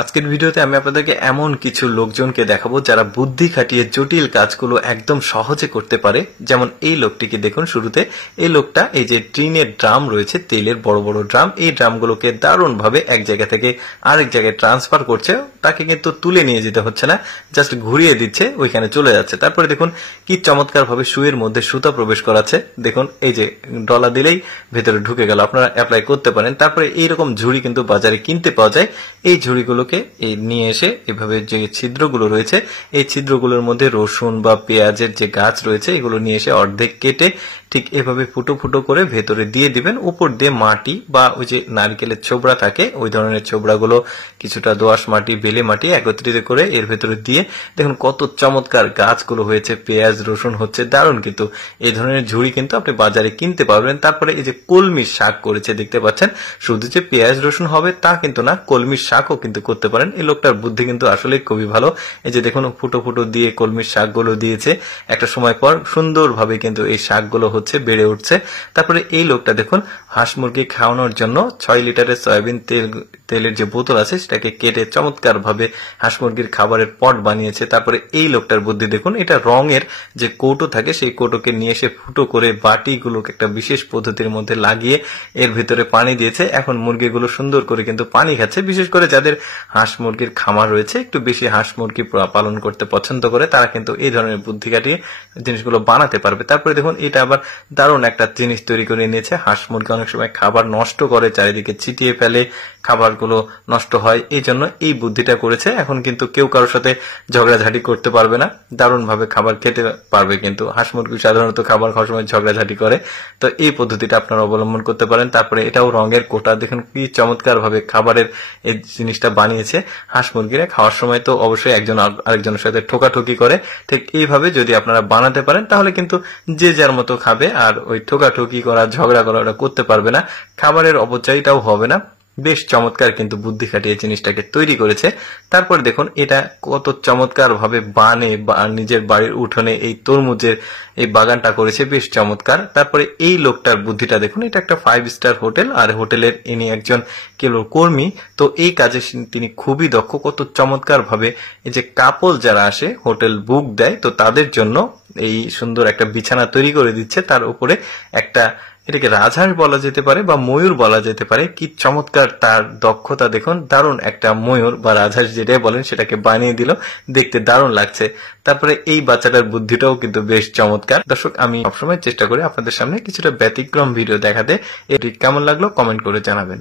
আজকের ভিডিওতে আমি আপনাদেরকে এমন কিছু লোকজনকে দেখাবো যারা বুদ্ধি খাটিয়ে জটিল কাজগুলো একদম সহজে করতে পারে। যেমন এই লোকটিকে দেখুন। শুরুতে এই লোকটা এই যে টিনের ড্রাম রয়েছে, তেলের বড় বড় ড্রাম, এই ড্রামগুলোকে দারুণ ভাবে এক জায়গা থেকে আরেক জায়গায় ট্রান্সফার করছে। তাকে কিন্তু তুলে নিয়ে যেতে হচ্ছে না, জাস্ট ঘুরিয়ে দিচ্ছে, ওইখানে চলে যাচ্ছে। তারপরে দেখুন কি চমৎকার ভাবে সুইয়ের মধ্যে সুতা প্রবেশ করাচ্ছে। দেখুন এই যে ডলা দিলেই ভেতরে ঢুকে গেল। আপনারা অ্যাপ্লাই করতে পারেন। তারপরে এইরকম ঝুড়ি কিন্তু বাজারে কিনতে পাওয়া যায়। এই ঝুড়িগুলোকে নিয়ে এসে এভাবে যে ছিদ্রগুলো রয়েছে, এই ছিদ্রগুলোর মধ্যে রসুন বা পেঁয়াজের যে গাছ রয়েছে এগুলো নিয়ে এসে অর্ধেক কেটে ঠিক এভাবে ফুটো ফুটো করে ভেতরে দিয়ে দিবেন। উপর দিয়ে মাটি বা ওই যে নারকেলের ছোবড়া থাকে, ওই ধরনের ছোবড়াগুলো কিছুটা দোআঁশ মাটি, বেলে মাটি একত্রিত করে এর ভেতরে দিয়ে দেখুন কত চমৎকার গাছগুলো হয়েছে, পেঁয়াজ রসুন হচ্ছে, দারুণ। কিন্তু এই ধরনের ঝুড়ি কিন্তু আপনি বাজারে কিনতে পারবেন। তারপরে এই যে কলমির শাক করেছে দেখতে পাচ্ছেন। শুধু যে পেঁয়াজ রসুন হবে তা কিন্তু না, কলমির শাকও কিন্তু করতে পারেন। এই লোকটার বুদ্ধি কিন্তু আসলে খুবই ভালো। এই যে দেখুন ফুটো ফুটো দিয়ে কলমির শাকগুলো দিয়েছে। একটা সময় পর সুন্দরভাবে কিন্তু এই শাকগুলো হচ্ছে, বেড়ে উঠছে। তারপরে এই লোকটা দেখুন হাঁস মুরগি খাওয়ানোর জন্য 6 লিটারের সয়াবিন তেলের যে বোতল আছে সেটাকে কেটে চমৎকার ভাবে হাঁস মুরগির খাবারের পট বানিয়েছে। তারপরে এই লোকটার বুদ্ধি দেখুন, এটা রঙের যে কৌটো থাকে সেই কৌটোকে নিয়ে এসে ফুটো করে বাটিগুলোকে একটা বিশেষ পদ্ধতির মধ্যে লাগিয়ে এর ভিতরে পানি দিয়েছে। এখন মুরগিগুলো সুন্দর করে কিন্তু পানি খাচ্ছে। বিশেষ করে যাদের হাঁস মুরগির খামার রয়েছে, একটু বেশি হাঁস মুরগি পালন করতে পছন্দ করে, তারা কিন্তু এই ধরনের বুদ্ধি কাটিয়ে জিনিসগুলো বানাতে পারবে। তারপরে দেখুন এটা আবার দারুণ একটা জিনিস তৈরি করে নিয়েছে। হাঁস মুরগি অনেক সময় খাবার নষ্ট করে, চারিদিকে ছিটিয়ে ফেলে, খাবারগুলো নষ্ট হয়, এই জন্য এই বুদ্ধিটা করেছে। এখন কিন্তু কেউ কারোর সাথে ঝগড়াঝাটি করতে পারবে না, দারুণ ভাবে খাবার খেতে পারবে। কিন্তু হাঁস মুরগি সাধারণত খাবার খাওয়ার সময় ঝগড়াঝাটি করে, তো এই পদ্ধতিটা আপনারা অবলম্বন করতে পারেন। তারপরে এটাও রঙের কোটা, দেখুন কি চমৎকার ভাবে খাবারের এই জিনিসটা বানিয়েছে। হাঁস মুরগিরা খাওয়ার সময় তো অবশ্যই একজন আরেকজনের সাথে ঠোকাঠুকি করে, ঠিক এইভাবে যদি আপনারা বানাতে পারেন তাহলে কিন্তু যে যার মতো খাবে, আর ওই ঠোকাঠুকি করা, ঝগড়া করা ওটা করতে পারবে না, খাবারের অপচয়টাও হবে না। বেশ চমৎকার কিন্তু বুদ্ধি খাটিয়ে জিনিসটাকে তৈরি করেছে। তারপর দেখুন এটা কত চমৎকার ভাবে বানে নিজের বাড়ির উঠোনে এই তরমুজের এই বাগানটা করেছে, বেশ চমৎকার। তারপরে এই লোকটার বুদ্ধিটা দেখুন, এটা একটা 5 স্টার হোটেল, আর হোটেলের ইনি একজন কর্মী, তো এই কাজে তিনি খুবই দক্ষ। কত চমৎকার ভাবে এই যে কাপল যারা আসে হোটেল বুক দেয়, তো তাদের জন্য এই সুন্দর একটা বিছানা তৈরি করে দিচ্ছে। তার উপরে একটা, এটাকে রাজহাঁস বলা যেতে পারে বা ময়ূর বলা যেতে পারে, কি চমৎকার তার দক্ষতা দেখুন। দারুণ একটা ময়ূর বা রাজহাঁস যেটাই বলেন সেটাকে বানিয়ে দিল, দেখতে দারুণ লাগছে। তারপরে এই বাচ্চাটার বুদ্ধিটাও কিন্তু বেশ চমৎকার। দর্শক, আমি সবসময় চেষ্টা করি আপনাদের সামনে কিছুটা ব্যতিক্রম ভিডিও দেখাতে। এটি কেমন লাগলো কমেন্ট করে জানাবেন।